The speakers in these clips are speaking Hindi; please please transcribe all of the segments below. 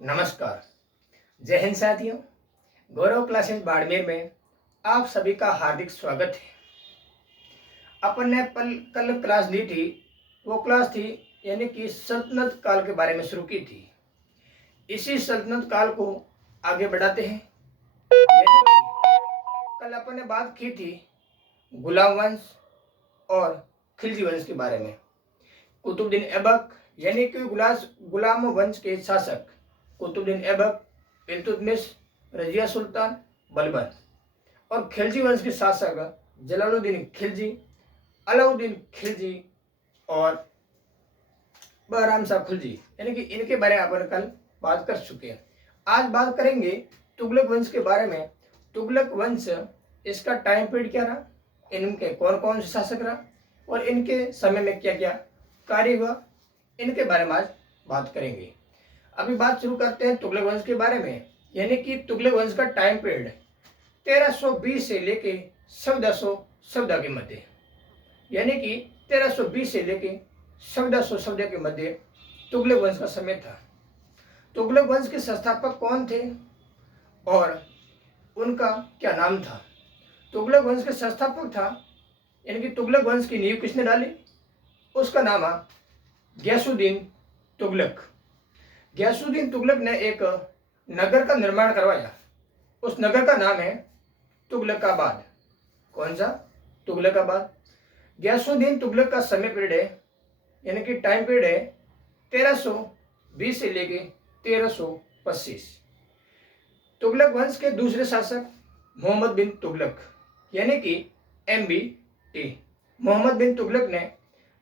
नमस्कार। जय हिंद साथियों। गौरव क्लासेस बाड़मेर में आप सभी का हार्दिक स्वागत है। अपन ने कल क्लास ली थी। वो क्लास थी यानी कि सल्तनत काल के बारे में शुरू की थी। इसी सल्तनत काल को आगे बढ़ाते हैं। यानी कि कल अपन ने बात की थी गुलाम वंश और खिलजी वंश के बारे में। कुतुबुद्दीन ऐबक यानी कि गुलाम वंश के शासक कुतुबुद्दीन ऐबक, इल्तुतमिश, रजिया सुल्तान, बलबन और खिलजी वंश के शासक जलालुद्दीन खिलजी, अलाउद्दीन खिलजी और बहराम शाह खिलजी, यानी कि इनके बारे में अपन कल बात कर चुके हैं। आज बात करेंगे तुगलक वंश के बारे में। तुगलक वंश, इसका टाइम पीरियड क्या रहा, इनके कौन कौन से शासक रहा और इनके समय में क्या क्या कार्य हुआ, इनके बारे में आज बात करेंगे। अभी बात शुरू करते हैं तुगलक वंश के बारे में। यानी कि तुगलक वंश का टाइम पीरियड 1320 से लेके 1414 के मध्य, यानी कि 1320 से लेके 1414 के मध्य तुगलक वंश का समय था। तुगलक वंश के संस्थापक कौन थे और उनका क्या नाम था? तुगलक वंश के संस्थापक था, यानी कि तुगलक वंश की नींव किसने डाली, उसका नाम है गयासुद्दीन तुगलक। गयासुद्दीन तुगलक ने एक नगर का निर्माण करवाया। उस नगर का नाम है तुगलकाबाद। कौन सा? तुगलकाबाद। गयासुद्दीन तुगलक का समय पीरियड है, यानी कि टाइम पीरियड है 1320 से लेके 1325। तुगलक वंश के दूसरे शासक मोहम्मद बिन तुगलक, यानी कि MBT। मोहम्मद बिन तुगलक ने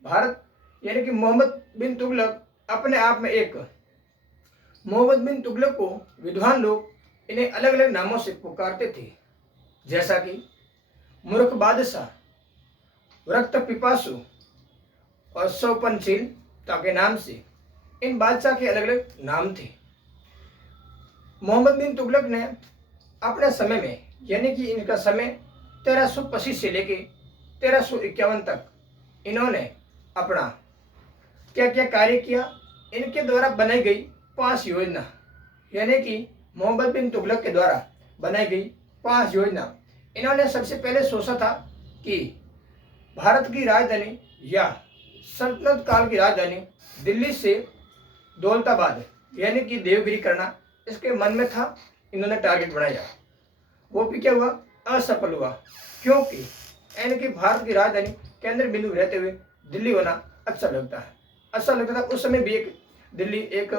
भारत, यानी कि मोहम्मद बिन तुगलक अपने आप में एक, मोहम्मद बिन तुगलक को विद्वान लोग इन्हें अलग अलग नामों से पुकारते थे, जैसा कि मूर्ख बादशाह, रक्त पिपासु और सौपनशीलता के नाम से इन बादशाह के अलग अलग नाम थे। मोहम्मद बिन तुगलक ने अपने समय में, यानी कि इनका समय 1325 से लेके 1351 तक इन्होंने अपना क्या क्या कार्य किया, इनके द्वारा बनाई गई 5 योजना, यानी कि मोहम्मद बिन तुगलक के द्वारा बनाई गई 5 योजना। इन्होंने सबसे पहले सोचा था कि भारत की राजधानी या सल्तनत काल की राजधानी दिल्ली से दौलताबाद यानी कि देवगिरी करना इसके मन में था। इन्होंने टारगेट बनाया, वो भी क्या हुआ, असफल हुआ, क्योंकि इनकी भारत की राजधानी केंद्र बिंदु रहते हुए दिल्ली होना अच्छा लगता था। उस समय भी एक दिल्ली एक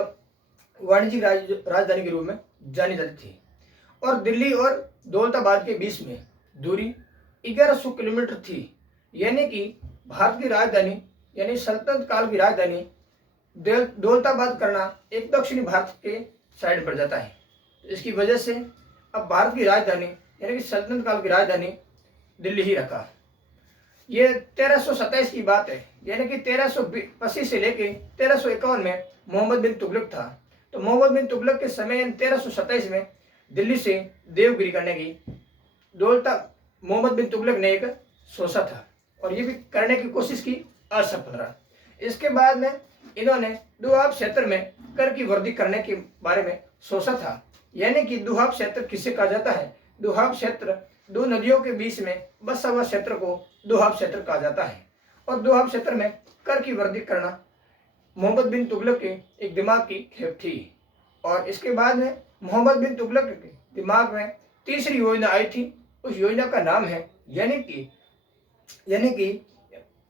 वाणिज्यिक राजधानी के रूप में जानी जाती थी और दिल्ली और दौलताबाद के बीच में दूरी 1100 किलोमीटर थी। यानी कि भारत की राजधानी यानी सल्तनत काल की राजधानी दौलताबाद करना एक दक्षिणी भारत के साइड पड़ जाता है। इसकी वजह से अब भारत की राजधानी यानी कि सल्तनत काल की राजधानी दिल्ली ही रखा। ये 1327 की बात है, यानी कि 1325 से लेके 1351 में मोहम्मद बिन तुगलक था। तो मोहम्मद बिन तुगलक के समय 1327 में दिल्ली से देवगिरी करने की मोहम्मद बिन तुगलक ने एक सोचा था और ये भी करने की कोशिश की, असफल रहा। इसके बाद में इन्होंने दुआब क्षेत्र में कर की वृद्धि करने के बारे में सोचा था। यानी कि दुआब क्षेत्र किसे कहा जाता है? दुआब क्षेत्र दो नदियों के बीच में बसा हुआ क्षेत्र को दुआब क्षेत्र कहा जाता है और दुआब क्षेत्र में कर की वृद्धि करना मोहम्मद बिन तुगलक के एक दिमाग की खेप थी। और इसके बाद में मोहम्मद बिन तुगलक के दिमाग में तीसरी योजना आई थी। उस योजना का नाम है यानी कि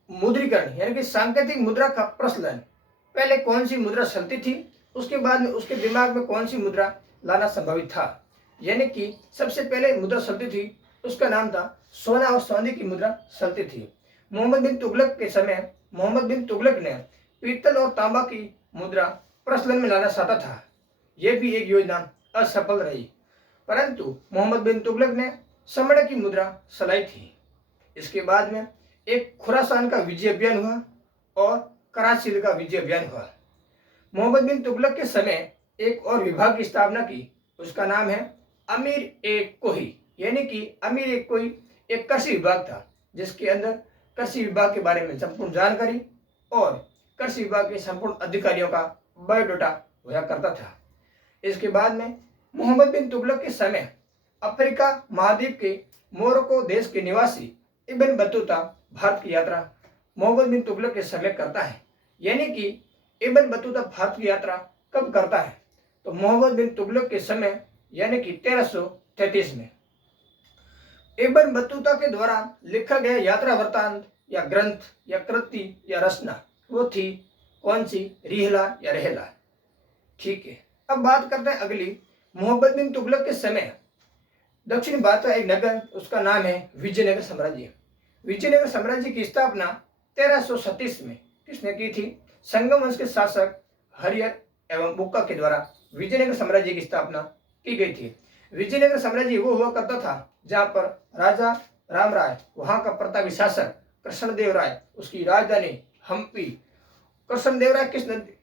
मुद्रीकरण, यानी कि सांकेतिक मुद्रा का प्रचलन। पहले कौन सी मुद्रा चलती थी, उसके बाद में उसके दिमाग में कौन सी मुद्रा लाना संभवित था। यानी कि सबसे पहले मुद्रा चलती थी, उसका नाम था सोना और चांदी की मुद्रा चलती थी। मोहम्मद बिन तुगलक के समय मोहम्मद बिन तुगलक ने पीतल और तांबा की मुद्रा प्रचलन में लाना चाहता था। यह भी एक योजना असफल रही, परंतु मोहम्मद बिन तुगलक ने स्वर्ण की मुद्रा चलाई थी। इसके बाद में एक खुरासान का विजय अभियान हुआ और कराची का विजय अभियान हुआ। मोहम्मद बिन तुगलक के समय एक और विभाग की स्थापना की, उसका नाम है अमीर ए कोही। यानी कि अमीर ए कोही एक कृषि विभाग था, जिसके अंदर कृषि विभाग के बारे में संपूर्ण जानकारी और कृषि विभाग के संपूर्ण अधिकारियों का बायोडाटा हुआ करता था। इसके बाद में मोहम्मद बिन तुगलक के समय अफ्रीका महाद्वीप के मोरक्को देश के निवासी इब्न बतूता भारत की यात्रा मोहम्मद बिन तुगलक के समय करता है। यानी कि इब्न बतूता भारत की यात्रा कब करता है? तो मोहम्मद बिन तुगलक के समय यानी कि 1333 में। इब्न बतूता के द्वारा लिखा गया यात्रा वृत्तांत या ग्रंथ या कृति या रचना वो थी कौन सी? रिहला या रहला। ठीक है, अब बात करते हैं अगली। मोहम्मद बिन तुगलक के समय दक्षिण भारत का एक नगर, उसका नाम है विजयनगर साम्राज्य। विजयनगर साम्राज्य की स्थापना 1337 में किसने की थी? संगम वंश के शासक हरिहर एवं बुक्का के द्वारा विजयनगर साम्राज्य की स्थापना की गई थी। विजयनगर साम्राज्य वो हुआ करता था जहां पर राजा राम राय, वहां का प्रतापी शासक कृष्णदेव राय, उसकी राजधानी हम्पी। कृष्णदेव राय किस नदी,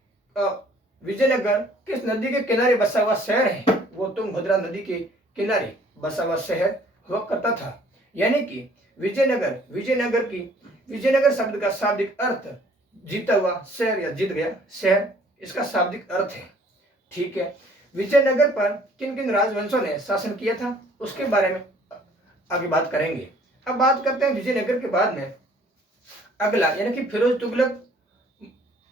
विजयनगर किस नदी के किनारे बसा हुआ शहर है? वो तुंगभद्रा नदी के किनारे बसा हुआ शहर हुआ करता था। यानी कि विजयनगर शब्द का शाब्दिक अर्थ जीता हुआ शहर या जीत गया शहर, इसका शाब्दिक अर्थ है। ठीक है, विजयनगर पर किन किन राजवंशों ने शासन किया था उसके बारे में आगे बात करेंगे। अब बात करते हैं विजयनगर के बाद में अगला, यानी कि फिरोज तुगलक।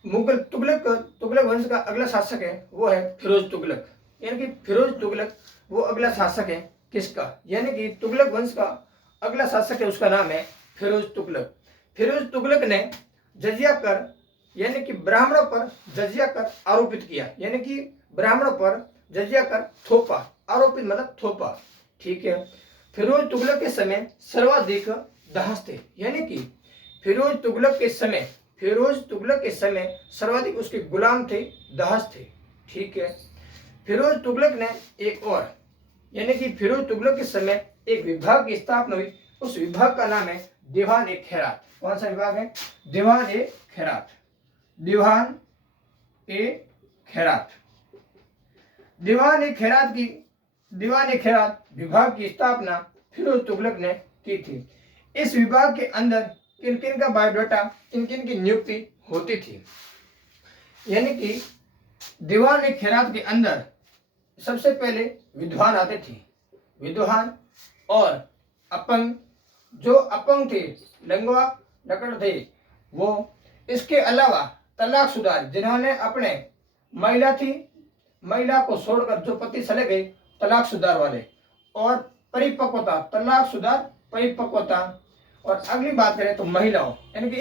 मुगल तुगलक वंश का अगला शासक है वो है फिरोज तुगलक। यानी कि फिरोज तुगलक वो अगला शासक है किसका? यानी कि तुगलक वंश का अगला शासक है, उसका नाम है फिरोज तुगलक। फिरोज तुगलक ने जजिया कर यानी कि ब्राह्मणों पर जजिया कर आरोपित किया। यानी कि ब्राह्मणों पर जजिया कर थोपा, आरोपित मतलब थोपा। ठीक है, फिरोज तुगलक के समय सर्वाधिक दास थे। यानी कि फिरोज तुगलक के समय सर्वाधिक उसके गुलाम थे, दास थे। ठीक है, फिरोज तुगलक ने एक और, यानी कि फिरोज तुगलक के समय एक विभाग की स्थापना हुई। उस विभाग का नाम है दीवान ए खैरात। कौन सा विभाग है? दीवान ए खैरात। दीवान ए खैरात विभाग की स्थापना फिरोज तुगलक ने की थी। इस विभाग के अंदर किन किन का बायोडाटा, किन किन की नियुक्ति होती थी? यानी कि दीवान ए खैरात के अंदर सबसे पहले विद्वान आते थे, विद्वान और अपंग, जो अपंग थे, लंगवा लकड़ थे वो। इसके अलावा तलाकशुदा, जिन्होंने अपने महिला को छोड़कर जो पति चले गए, तलाकशुदा वाले। और परिपक्वता, तलाकशुदा परिपक्वता। और अगली बात करें तो महिलाओं, यानी कि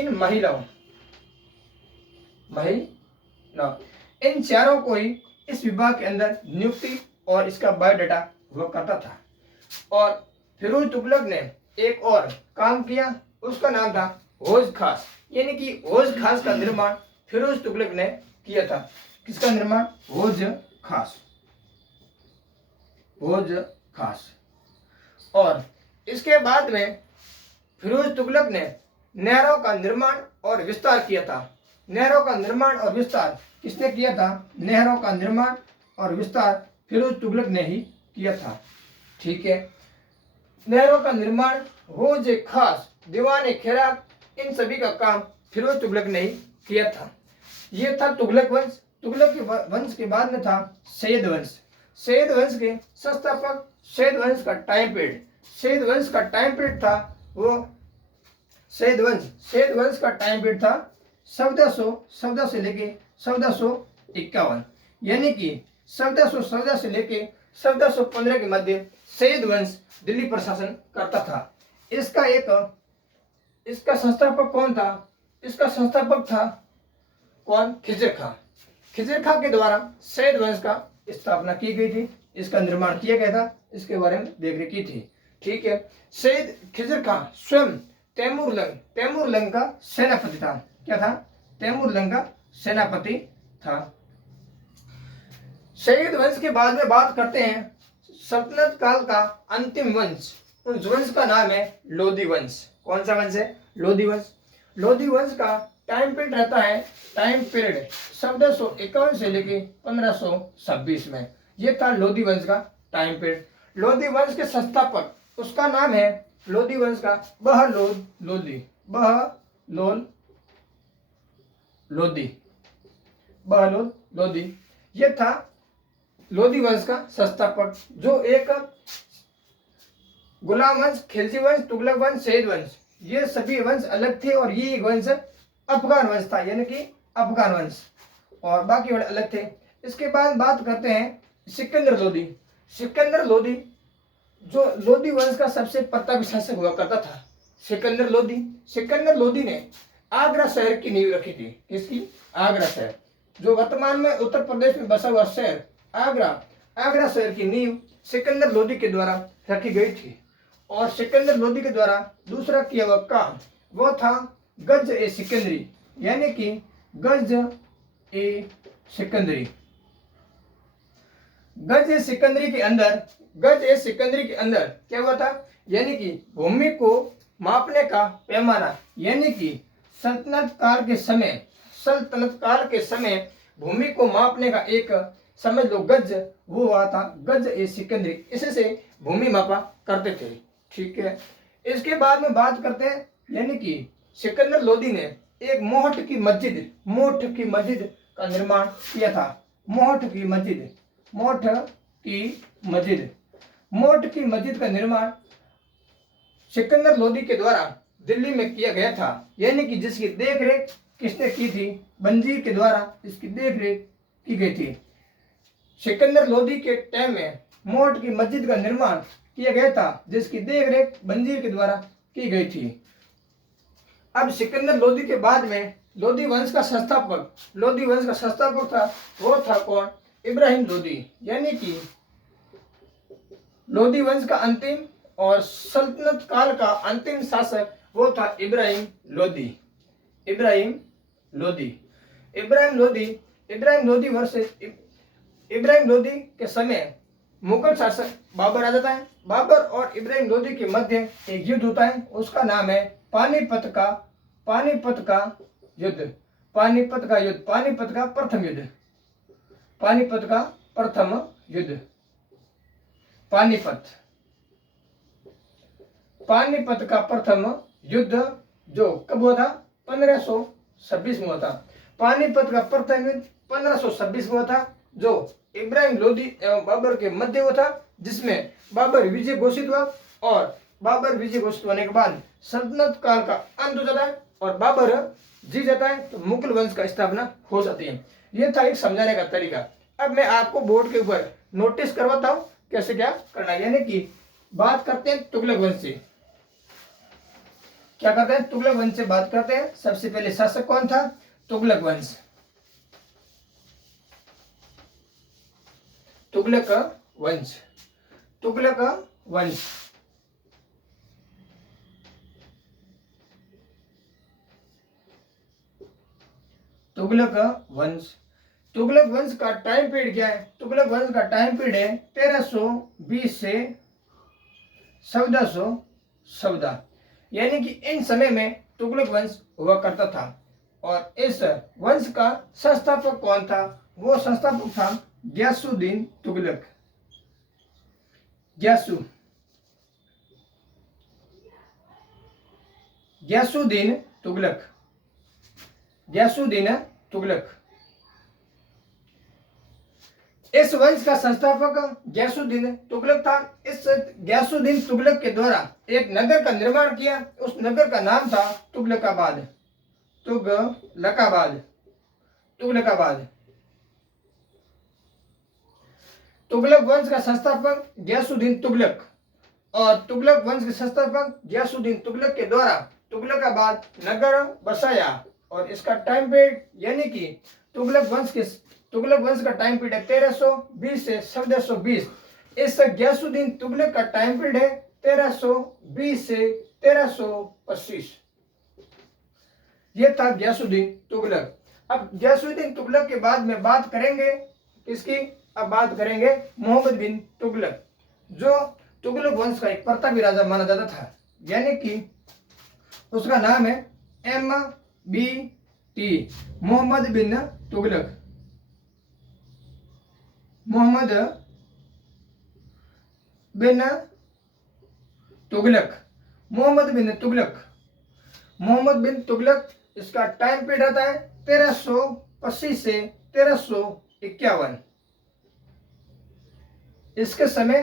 इन चारों को ही इस विभाग के अंदर नियुक्ति और इसका बायोडाटा हुआ करता था। और फिरोज तुगलक ने एक और काम किया, उसका नाम था हौज खास। यानी कि हौज खास का निर्माण फिरोज तुगलक ने किया था। किसका निर्माण? हौज खास। और इसके बाद में फिरोज तुगलक ने नहरों का निर्माण और विस्तार किया था। नहरों का निर्माण और विस्तार किसने किया था? नहरों का निर्माण और विस्तार फिरोज तुगलक ने ही किया था। ठीक है, नहरों का निर्माण, हौज खास, दीवान ए खैरात, इन सभी का काम फिरोज तुगलक ने ही किया था। ये था तुगलक वंश। तुगलक के वंश के बाद में था सैयद वंश। सैयद वंश के संस्थापक, सैयद वंश का टाइम पीरियड था वो सैयद वंश का टाइम पीरियड था 1414 से लेके 1451। यानी कि 1414 से लेके 1415 के मध्य सैयद वंश दिल्ली प्रशासन करता था। इसका संस्थापक कौन था? इसका संस्थापक था कौन? खिजर खां के द्वारा सैयद वंश का स्थापना की गई थी, इसका निर्माण किया गया था, इसके बारे में देखरेख की थी। ठीक है, सैयद खिजर खां स्वयं तैमूरलंग का सेनापति था। क्या था? तैमूरलंग का सेनापति था। सैयद वंश के बाद में बात करते हैं सल्तनत काल का अंतिम वंश। उस वंश का नाम है लोधी वंश। कौन सा वंश है? लोधी वंश। लोधी वंश का टाइम पीरियड रहता है 1451 से लेके 1526 में। ये था लोधी वंश का टाइम पीरियड। लोधी वंश के संस्थापक, उसका नाम है लोधी वंश का बहलोल लोधी। ये था लोधी वंश का संस्थापक, जो एक गुलाम वंश, खिलजी वंश, तुगलक वंश, शहीद वंश, ये सभी वंश अलग थे और ये एक वंश अफगान वंश था, यानी कि अफगान वंश, और बाकी वाले अलग थे। इसके बाद बात करते हैं सिकंदर लोधी। सिकंदर लोधी जो लोधी वंश का सबसे प्रतापी शासक हुआ करता था, सिकंदर लोधी। सिकंदर लोधी ने आगरा शहर की नींव रखी थी। किसकी? आगरा शहर, जो वर्तमान में उत्तर प्रदेश में बसा हुआ शहर आगरा, आगरा शहर की नींव सिकंदर लोधी के द्वारा रखी गई थी। और सिकंदर लोधी के द्वारा दूसरा किया हुआ काम वो था गज ए सिकंदरी, यानी कि गज ए सिकंदरी। गज ए सिकंदरी के अंदर, गज ए सिकंदरी के अंदर क्या हुआ था, यानी कि भूमि को मापने का पैमाना, यानी कि सल्तनत काल के समय भूमि को मापने का एक, समझ लो, गज, वो हुआ था गज ए सिकंदरी। इससे भूमि मापा करते थे। ठीक है, इसके बाद में बात करते हैं, यानी कि सिकंदर लोधी ने एक मोहट की मस्जिद का निर्माण किया था। मोहट की मस्जिद का निर्माण सिकंदर लोधी के द्वारा दिल्ली में किया गया था, यानी कि जिसकी देखरेख किसने की थी? वजीर के द्वारा इसकी देखरेख की गई थी। सिकंदर लोधी के टाइम में मोहट की मस्जिद का निर्माण किया गया था, जिसकी देखरेख वजीर के द्वारा की गई थी। अब सिकंदर लोधी के बाद में लोधी वंश का संस्थापक था, वो था कौन? इब्राहिम लोधी, यानी कि लोधी वंश का अंतिम और सल्तनत काल का अंतिम शासक वो था इब्राहिम लोधी। इब्राहिम लोधी के समय मुगल शासक बाबर आ जाता है। बाबर और इब्राहिम लोधी के मध्य एक युद्ध होता है, उसका नाम है पानीपत का युद्ध। पानीपत का प्रथम युद्ध। पानीपत का प्रथम युद्ध जो कब हुआ था? 1526 में हुआ था। पानीपत का प्रथम युद्ध 1526 में हुआ था, जो इब्राहिम लोधी एवं बाबर के मध्य हुआ था, जिसमें बाबर विजय घोषित हुआ। और बाबर विजय घोषित होने के बाद सल्तनत काल का अंत हो जाता है और बाबर जीत जाता है, तो मुगल वंश का स्थापना हो जाती है। यह था एक समझाने का तरीका। अब मैं आपको बोर्ड के ऊपर नोटिस करवाता हूं कैसे क्या करना है, यानी कि बात करते हैं तुगलक वंश से। क्या करते हैं? तुगलक वंश से बात करते हैं। सबसे पहले शासक कौन था? तुगलक वंश। तुगलक वंश तुगलक वंश का टाइम पीरियड क्या है? तुगलक वंश का टाइम पीरियड है 1320 से 1414, यानी कि इन समय में तुगलक वंश हुआ करता था। और इस वंश का संस्थापक कौन था? वो संस्थापक था गयासुद्दीन तुगलक। गयासुद्दीन तुगलक। इस वंश का संस्थापक गयासुद्दीन तुगलक था। इस गयासुद्दीन तुगलक के द्वारा एक नगर का निर्माण किया, उस नगर का नाम था तुगलकाबाद। तुगलक वंश का संस्थापक गयासुद्दीन तुगलक, और तुगलक वंश के संस्थापक गयासुद्दीन तुगलक के द्वारा तुगलकाबाद नगर बसाया। और इसका टाइम पीरियड, यानी कि तुगलक वंश का टाइम पीरियड है 1320 से 1420। इस गयासुद्दीन तुगलक का टाइम पीरियड है 1320 से 1325। यह था गयासुद्दीन तुगलक। अब गयासुद्दीन तुगलक के बाद में बात करेंगे किसकी? अब बात करेंगे मोहम्मद बिन तुगलक, जो तुगलक वंश का एक प्रतापी राजा माना जाता था, यानी कि उसका नाम है MBT, मोहम्मद बिन तुगलक। मोहम्मद बिन तुगलक, इसका टाइम पीरियड रहता है 1325 से 1351। इसके समय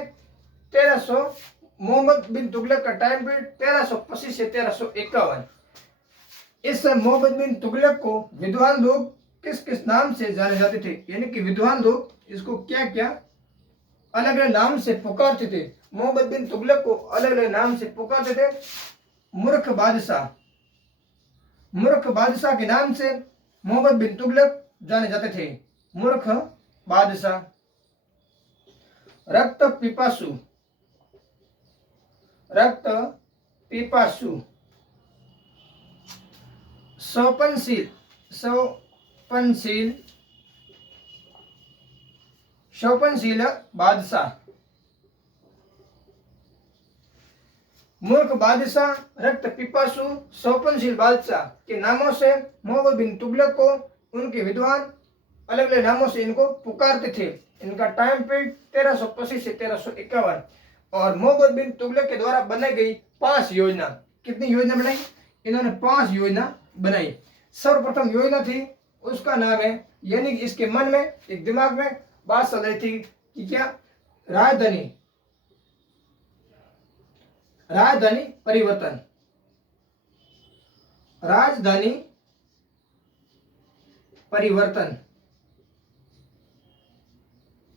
1300, मोहम्मद बिन तुगलक का टाइम पीरियड 1325 से 1351। इस समय मोहम्मद बिन तुगलक को विद्वान लोग किस किस नाम से जाने जाते थे, यानी कि विद्वान लोग इसको क्या क्या अलग अलग नाम से पुकारते थे। मोहम्मद बिन तुगलक को अलग अलग नाम से पुकारते थे। मूर्ख बादशाह, मूर्ख बादशाह के नाम से मोहम्मद बिन तुगलक जाने जाते थे, मूर्ख बादशाह। रक्त पिपासु, रक्त पिपासु। सौपनशील, सौपनशील, शोपनशील बादशाह। मूर्ख बादशाह, रक्त पिपासु, शोपनशील बादशाह के नामों से मोहम्मद बिन तुगलक को उनके विद्वान अलग अलग नामों से इनको पुकारते थे। इनका टाइम पीरियड 1325 से 1351। और मोहम्मद बिन तुगलक के द्वारा बनाई गई 5 योजना। कितनी योजना बनाई? इन्होंने 5 योजना बनाई। सर्वप्रथम योजना थी, उसका नाम है, यानी कि इसके मन में, एक दिमाग में बात चल रही थी कि क्या, राजधानी, राजधानी परिवर्तन। राजधानी परिवर्तन,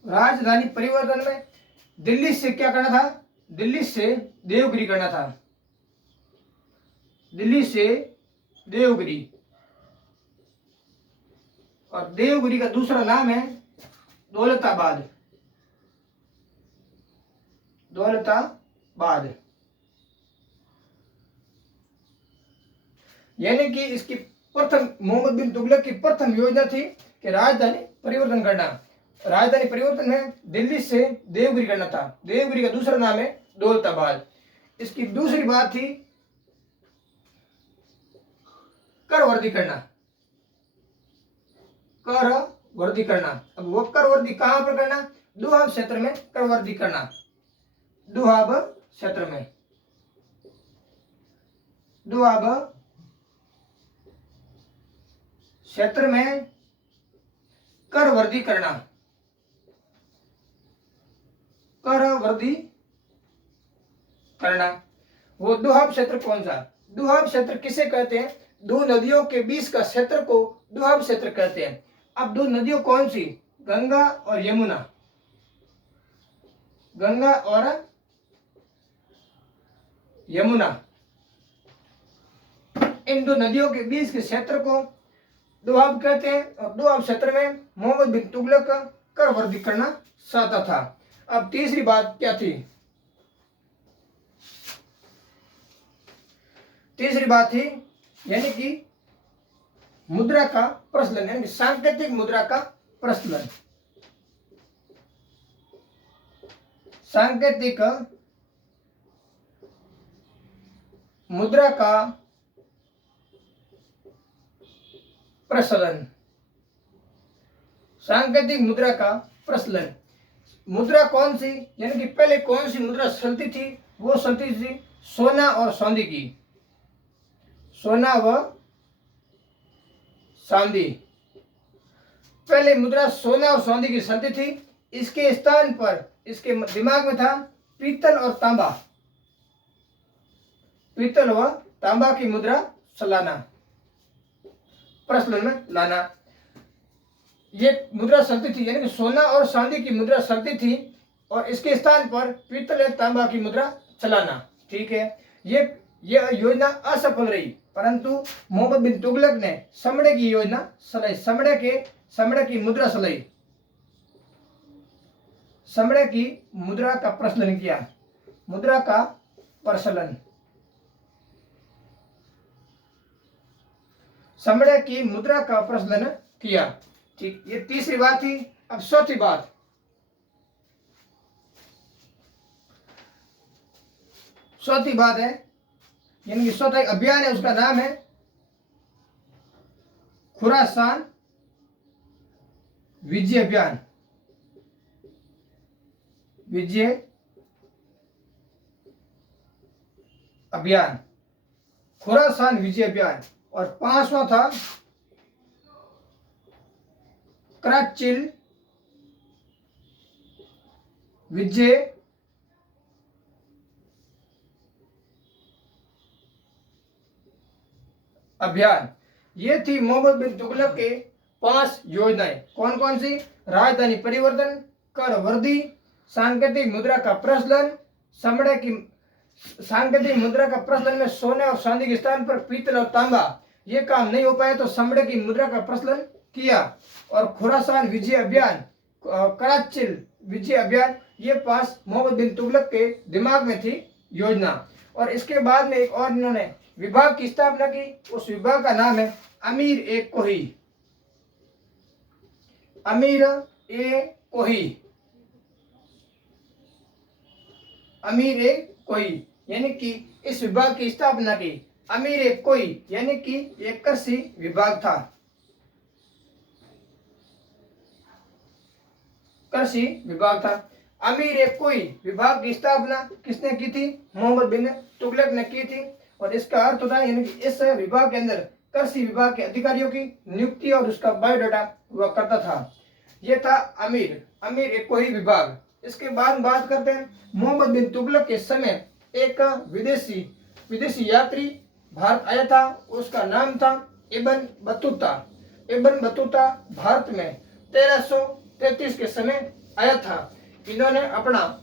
राजधानी परिवर्तन में दिल्ली से क्या करना था? दिल्ली से देवगिरी करना था, दिल्ली से देवगिरी। और देवगिरी का दूसरा नाम है दौलताबाद, दौलताबाद। यानी कि इसकी प्रथम, मोहम्मद बिन तुगलक की प्रथम योजना थी कि राजधानी परिवर्तन करना। राजधानी परिवर्तन में दिल्ली से देवगिरी करना था। देवगिरी का दूसरा नाम है दौलताबाद। इसकी दूसरी बात थी कर वर्दी करना, कर वर्दी करना। अब वो कर वर्दी कहां पर करना? दुहाब क्षेत्र में कर वर्दी करना, दुहाब क्षेत्र में, दुहाब क्षेत्र में कर वर्दी करना, कर वर्दी करना। वो दुहाब क्षेत्र कौन सा? दुहाब क्षेत्र किसे कहते हैं? 2 नदियों के बीच का क्षेत्र को दुहाब क्षेत्र कहते हैं। अब 2 नदियों कौन सी? गंगा और यमुना, गंगा और यमुना। इन 2 नदियों के बीच के क्षेत्र को दुआब कहते हैं। और दुआब क्षेत्र में मोहम्मद बिन तुगलक का कर वर्दी करना चाहता था। अब तीसरी बात क्या थी? तीसरी बात थी यानी कि मुद्रा का प्रचलन, यानी सांकेतिक मुद्रा का प्रचलन। सांकेतिक मुद्रा का प्रचलन, सांकेतिक मुद्रा का प्रचलन। मुद्रा कौन सी, यानी कि पहले कौन सी मुद्रा चलती थी? वो चलती थी सोना और चांदी की, सोना व चांदी। पहले मुद्रा सोना और चांदी की चलती थी। इसके स्थान पर, इसके दिमाग में था पीतल और तांबा, पीतल व तांबा की मुद्रा चलाना, प्रचलन में लाना। ये मुद्रा चलती थी, यानी कि सोना और चांदी की मुद्रा चलती थी और इसके स्थान पर पीतल या तांबा की मुद्रा चलाना। ठीक है, ये योजना असफल रही, परंतु मोहम्मद बिन तुगलक ने समड़े की योजना चलाई, समड़े की मुद्रा चलाई, समड़े की मुद्रा का प्रचलन किया, मुद्रा का प्रचलन, समड़े की मुद्रा का प्रचलन किया। ठीक, ये तीसरी बात थी। अब चौथी बात, चौथी बात है, यानी कि चौथा अभियान है, उसका नाम है खुरासान विजय अभियान, विजय अभियान, खुरासान विजय अभियान। और 5वां था कराचिल विजय अभियान। ये थी मोहम्मद बिन तुगलक के 5 योजनाएं। कौन कौन सी? राजधानी परिवर्तन, कर वृद्धि, सांकेतिक मुद्रा का प्रचलन, समड़े की सांकेतिक मुद्रा का प्रचलन में सोने और चांदी के स्थान पर पीतल और तांबा। ये काम नहीं हो पाया तो समड़े की मुद्रा का प्रचलन किया। और खुरासान विजय अभियान, कराचिल विजय अभियान, ये 5 मोहम्मद बिन तुगलक के दिमाग में थी योजना। और इसके बाद में एक और इन्होंने विभाग की स्थापना की। उस विभाग का नाम है अमीर ए कोही। अमीर ए कोही, अमीर ए कोही, यानी कि इस विभाग की स्थापना की। अमीर ए कोही यानी कि एक कृषि विभाग था, कृषि विभाग था। अमीर ए कोही विभाग की स्थापना किसने की थी? मोहम्मद बिन तुगलक ने की थी। और इसका अर्थ होता है यानी कि इस विभाग के अंदर कृषि विभाग के अधिकारियों की नियुक्ति और उसका बायोडाटा हुआ करता था। यह था अमीर ए कोही विभाग। इसके बाद बात करते हैं मोहम्मद बिन तुगलक के समय एक विदेशी यात्री भारत आया था। उसका नाम था Ibn Battuta. Ibn Battuta Bharat में 1333 के समय आया था। इन्होंने अपना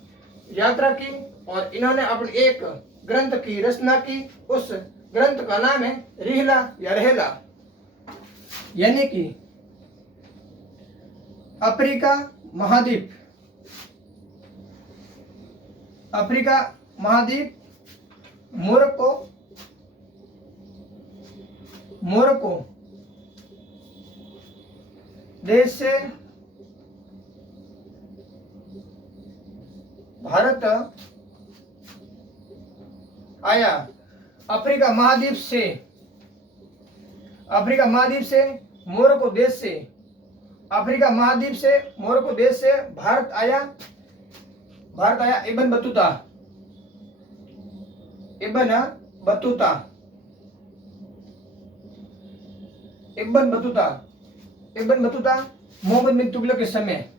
यात्रा की और इन्होंने अपनी एक ग्रंथ की रचना की। उस ग्रंथ का नाम है रिहला या रहेला, यानी कि अफ्रीका महाद्वीप, अफ्रीका महाद्वीप, मोरक्को देश से भारत आया। अफ्रीका महाद्वीप से मोरक्को देश से, अफ्रीका महाद्वीप से मोरक्को देश से भारत आया इब्न बतूता मोहम्मद बिन तुगलक के समय,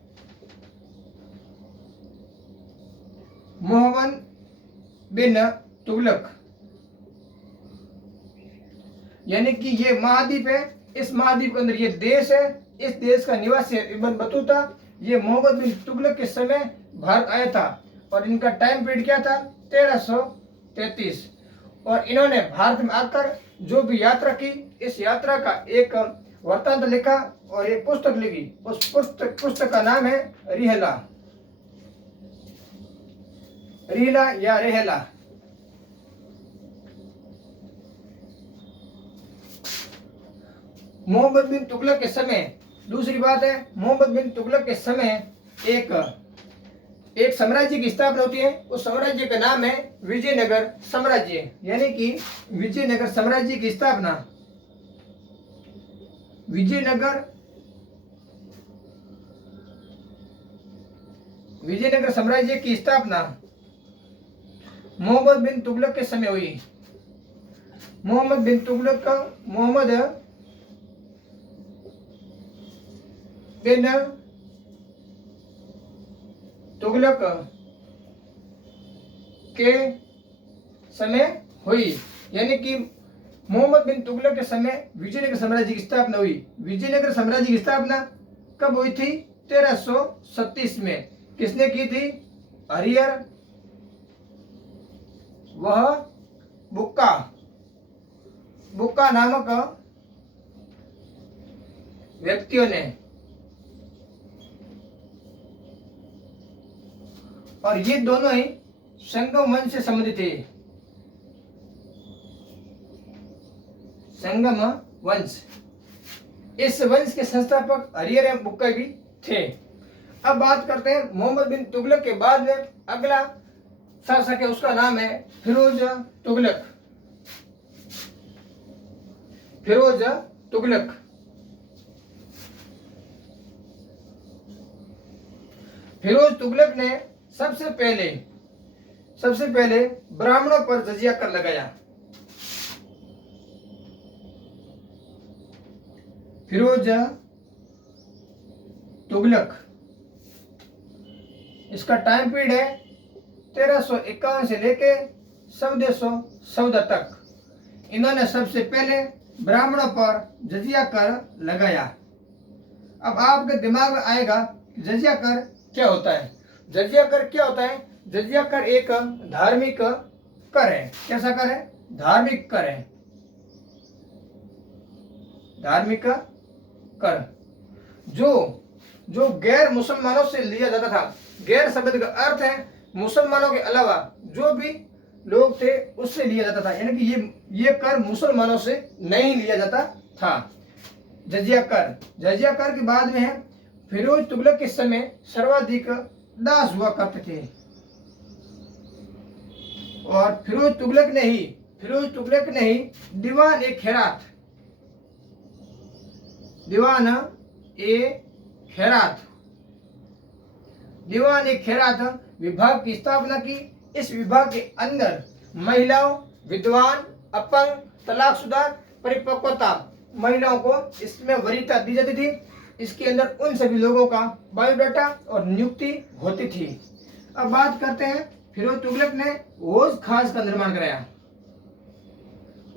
मोहम्मद बिन तुगलक यानी कि ये महाद्वीप है। इस महाद्वीप के अंदर ये देश है। इस देश का निवासी है इब्न बतूता। ये मोहम्मद बिन तुगलक के समय भारत आया था और इनका टाइम पीरियड क्या था? 1333। और इन्होंने भारत में आकर जो भी यात्रा की, इस यात्रा का एक वृत्तांत लिखा और एक पुस्तक लिखी। उस पुस्तक का नाम है रिहला या रहेला। मोहम्मद बिन तुगलक के समय, दूसरी बात है मोहम्मद बिन तुगलक के समय एक साम्राज्य की स्थापना होती है। उस साम्राज्य का नाम है विजयनगर साम्राज्य, यानी कि विजयनगर साम्राज्य की स्थापना, विजयनगर साम्राज्य की स्थापना मोहम्मद बिन तुगलक के समय हुई। मोहम्मद बिन तुगलक के समय हुई, यानी कि मोहम्मद बिन तुगलक के समय विजयनगर साम्राज्य की स्थापना हुई। विजयनगर साम्राज्य की स्थापना कब हुई थी? 1337 में। किसने की थी? हरिहर वह बुक्का नामक व्यक्तियों ने। और ये दोनों ही संगम वंश से संबंधित थे। संगम वंश, इस वंश के संस्थापक हरिहर एवं बुक्का भी थे। अब बात करते हैं मोहम्मद बिन तुगलक के बाद में अगला शासक है, उसका नाम है फिरोज तुगलक। फिरोज तुगलक ने सबसे पहले ब्राह्मणों पर जजिया कर लगाया। फिरोज तुगलक इसका टाइम पीरियड है 1351 से लेके 1414 तक। इन्होंने सबसे पहले ब्राह्मणों पर जजिया कर लगाया। अब आपके दिमाग में आएगा जजिया कर क्या होता है। जजिया कर क्या होता है? जजिया कर एक धार्मिक कर है। कैसा कर है? धार्मिक कर है। धार्मिक कर जो गैर मुसलमानों से लिया जाता था। गैर शब्द का अर्थ है मुसलमानों के अलावा जो भी लोग थे उससे लिया जाता था, यानी कि ये कर मुसलमानों से नहीं लिया जाता था। जजिया कर के बाद में है फिरोज तुगलक के समय सर्वाधिक दास हुआ करते थे। और फिरोज तुगलक ने ही दीवान ए खैरात विभाग की स्थापना की। इस विभाग के अंदर महिलाओं, विद्वान, अपंग, तलाकशुदा, परिपक्वता महिलाओं को इसमें वरीयता दी जाती थी। इसके अंदर उन सभी लोगों का बायोडाटा और नियुक्ति होती थी। अब बात करते हैं फिरोज तुगलक ने हौज खास का निर्माण कराया।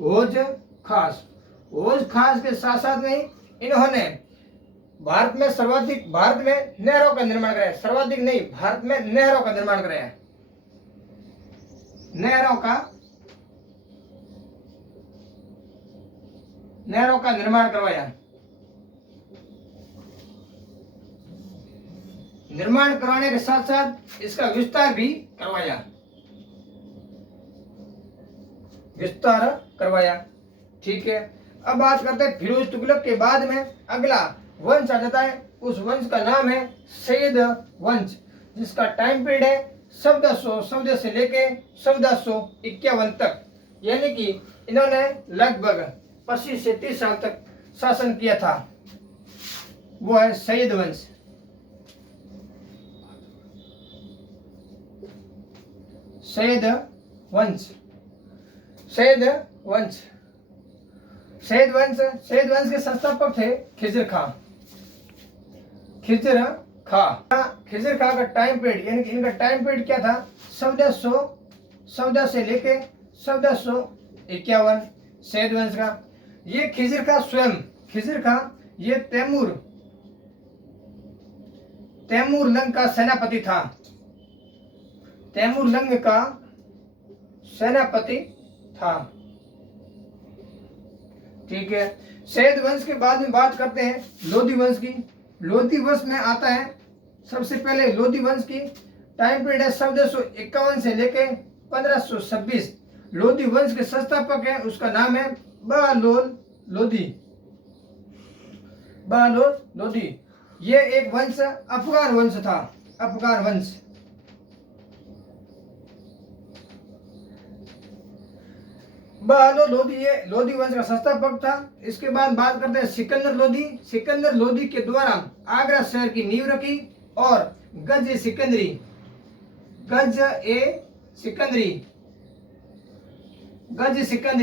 हौज खास के साथ साथ में इन्होंने भारत में नहरों का निर्माण कराया। सर्वाधिक नहीं, भारत में नहरों का निर्माण कराया। नहरों का निर्माण करवाया। निर्माण करवाने के साथ साथ इसका विस्तार भी करवाया। ठीक है। अब बात करते हैं फिरोज तुगलक के बाद में अगला वंश आ जाता है। उस वंश का नाम है सैयद वंश, जिसका टाइम पीरियड है 1414 से लेके 1451 तक, यानी कि इन्होंने लगभग 25 से 30 साल तक शासन किया था। वो है सैयद वंश। सैयद वंश के संस्थापक थे खिजर खां का टाइम पीरियड, यानी कि इनका टाइम पीरियड क्या था? 1414 से लेके 1451 सैयद वंश का। ये खिजर खां ये तैमूर लंग का सेनापति था। ठीक है। सैयद वंश के बाद में बात करते हैं लोधी वंश की। लोधी वंश में आता है सबसे पहले लोधी वंश की टाइम पीरियड है 1451 से लेके 1526। लोधी वंश के संस्थापक है, उसका नाम है बहलोल लोधी। ये एक वंश अफगान वंश था। बहलोल लोधी ये लोधी वंश का संस्थापक था। इसके बाद बात करते हैं सिकंदर लोधी के द्वारा आगरा शहर की नींव रखी और गज ए सिकंदरी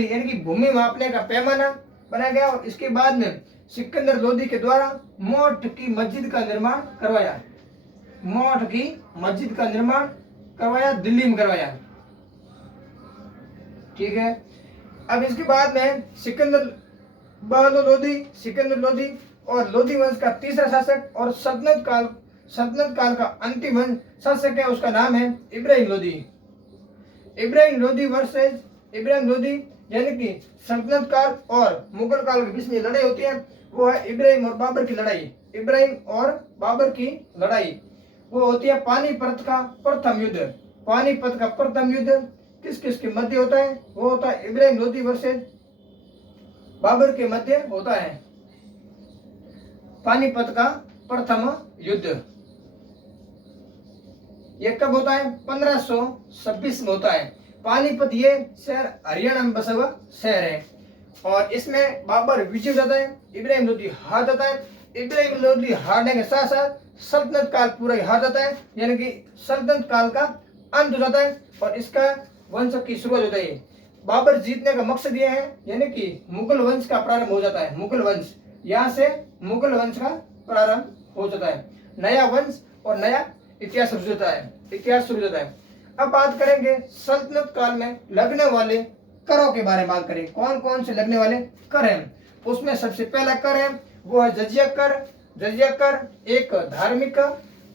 यानी कि भूमि मापने का पैमाना बनाया गया। और इसके बाद में सिकंदर लोधी के द्वारा मोठ की मस्जिद का निर्माण करवाया। दिल्ली में करवाया। ठीक है। अब इसके बाद में सिकंदर लोधी और लोधी वंश का तीसरा शासक और सल्तनत काल का अंतिम शासक है, उसका नाम है इब्राहिम लोधी यानी कि सल्तनत काल और मुगल काल के बीच में लड़ाई होती है, वो है इब्राहिम और बाबर की लड़ाई। वो होती है पानीपत का प्रथम युद्ध किस के मध्य होता है? वो होता है इब्राहिम लोधी वर्सेस बाबर के मध्य होता है पानीपत का प्रथम युद्ध। ये कब होता है? 1526 में होता है। पानीपत ये शहर हरियाणा में बसा हुआ शहर है और इसमें बाबर विजय जाता है, इब्राहिम लोधी हार जाता है। इब्राहिम लोधी हारने के साथ साथ सल्तनत काल पूरा ही हार जाता है, यानी कि सल्तनत काल का अंत हो जाता है और इसका वंश की शुरुआत होता है। बाबर जीतने का मकसद यह है, यानी कि मुगल वंश का प्रारंभ हो जाता है। मुगल वंश, यहाँ से मुगल वंश का प्रारंभ हो जाता है। नया वंश और नया इतिहास शुरू होता है, इतिहास शुरू होता है। अब बात करेंगे सल्तनत काल में लगने वाले करों के बारे में बात करें। कौन कौन से लगने वाले कर हैं? उसमें सबसे पहला कर है वो है जजिया कर। जजिया कर एक धार्मिक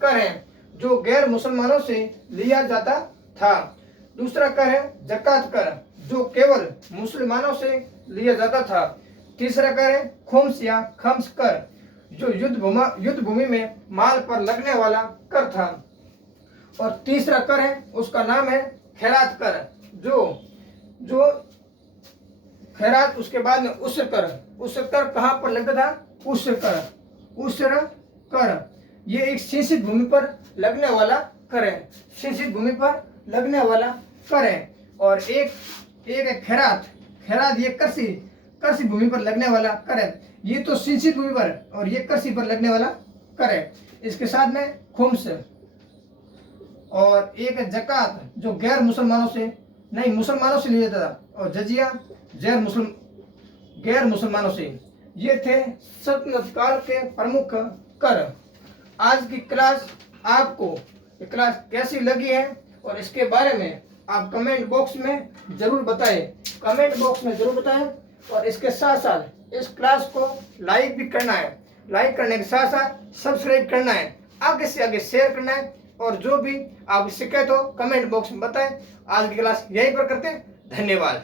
कर है जो गैर मुसलमानों से लिया जाता था। दूसरा कर है जकात कर जो केवल मुसलमानों से लिया जाता था। तीसरा कर है खुम्स या खम्स कर जो युद्ध भूमि में माल पर लगने वाला कर था। और तीसरा कर है उसका नाम है खैरात कर जो खैरात, उसके बाद में उसर कर कहाँ पर लगता था? उसर कर ये एक सिंचित भूमि पर लगने वाला कर है, सिंचित भूमि पर लगने वाला कर है। और एक है खैरात ये कृषि भूमि पर लगने वाला कर है। ये तो सिंचित भूमि पर और ये कृषि पर लगने वाला कर है। इसके साथ में खुम्स और एक है जकात जो गैर मुसलमानों से लिया जाता था। और जजिया गैर मुसलमानों से। ये थे सल्तनत काल के प्रमुख कर। आज की क्लास आपको ये क्लास कैसी लगी है और इसके बारे में आप कमेंट बॉक्स में जरूर बताएं। और इसके साथ साथ इस क्लास को लाइक भी करना है। लाइक करने के साथ साथ सब्सक्राइब करना है, आगे से आगे शेयर करना है। और जो भी आप शिकायत हो कमेंट बॉक्स में बताएं। आज की क्लास यहीं पर करते हैं। धन्यवाद।